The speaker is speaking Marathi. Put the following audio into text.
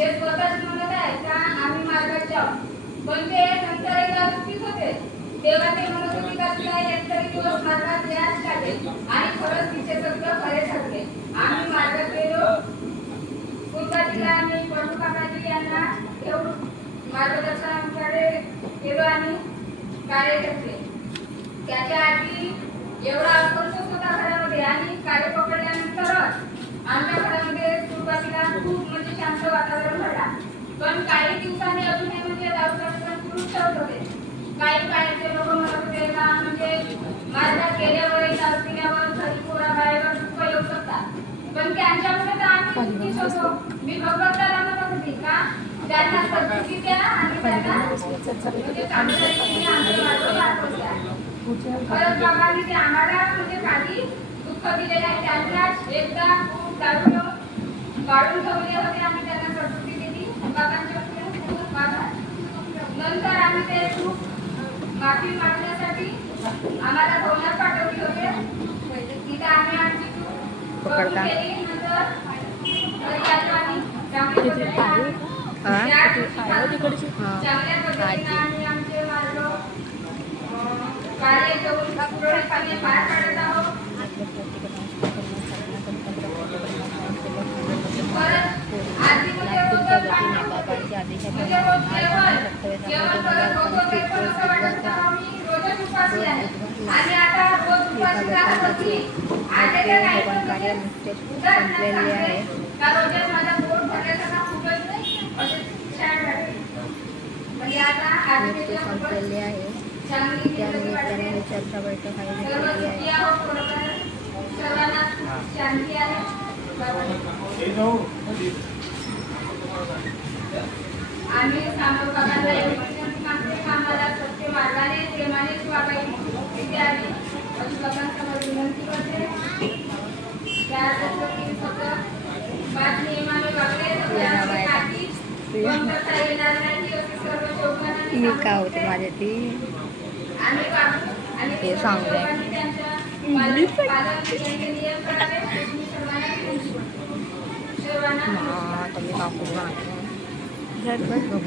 ते स्वतःच म्हणत आहे का आम्ही मार्गात जाऊ, पण ते नंतर एकदा चुकीत होते तेव्हा ते म्हणत होते का तुला एकतरी दिवस मार्गात याच लागेल, आणि खरंच तिचे सगळं खरे ठरले. आम्ही मार्गात गेलो, सुरुवातीला आम्ही प्रभू काकाजी यांना घेऊन मार्गदर्शनाकडे गेलो आणि कार्य घेतले. त्याच्या आधी एवढा असंतोष होता घरामध्ये, आणि कार्य पकडल्यानंतरच आमच्या घरामध्ये सुरुवातीला खूप म्हणजे शांत वातावरण घडला. पण काही दिवसांनी अजून म्हणजे दारूचं सुरू ठेवत होते. काही बाहेरचे लोक म्हणत होते का म्हणजे मार्गात गेल्यावर दारू पिल्यावर घरी पोरा बाहेर दुःख येऊ शकतात, पण त्यांच्यामुळे तर आम्ही दुःखीच होतो. मी भगवंताला म्हणत होती का त्यांना सद्बुद्धी द्या आणि त्यांना म्हणजे चांगल्या रीतीने आमचे मार्ग पाठवून द्या. परत बाबांनी ते आम्हाला म्हणजे काही दुःख दिलेलं आहे, त्यांना एकदा खूप दारू काढून ठेवले होते, आम्ही त्यांना सद्बुद्धी दिली. बाबांच्या खूप आभार. नंतर आम्ही ते खूप माफी मागण्यासाठी आम्हाला धोरणात पाठवली होते. तिथे आम्ही आमची चूक केली. नंतर घरी आलो आणि चांगल्या पद्धतीने आम्ही आमचे मार्ग कार्य करून सुरळीतपणे पार पाडत आहोत. परत आधी म्हणजे रोजच जेवण करत होतो ते पण असं वाटत आम्ही रोजच उपाशी आहे, आणि आता रोज उपाशी राहत असली आता त्या काही पण म्हणजे संपलेले आहे का रोजच माझा पोट भरल्यासारखा खूपच असे छान वाटते. म्हणजे आता आधी संपलेले आहे. त्यामुळे त्यांनी चर्चा बैठक आयोजित केली आहे. सर्वांना शांती आहे. आम्ही सांगतो काकांना आम्हाला सत्य मार्गाने प्रेमानेच वागायची इत्यादी अशी काकांसमोर विनंती करते. त्यासाठी फक्त 5 नियमाने वागले तर काही पण करता येणार नाही असे सर्व चौकांना मी का होते माझे ती आम्ही वागू आणि हे सांगते त्यांच्या पालन केलेले नियम करावे अशी मी सर्वांना विनंती करतो. सर्वांना तुम्ही काकू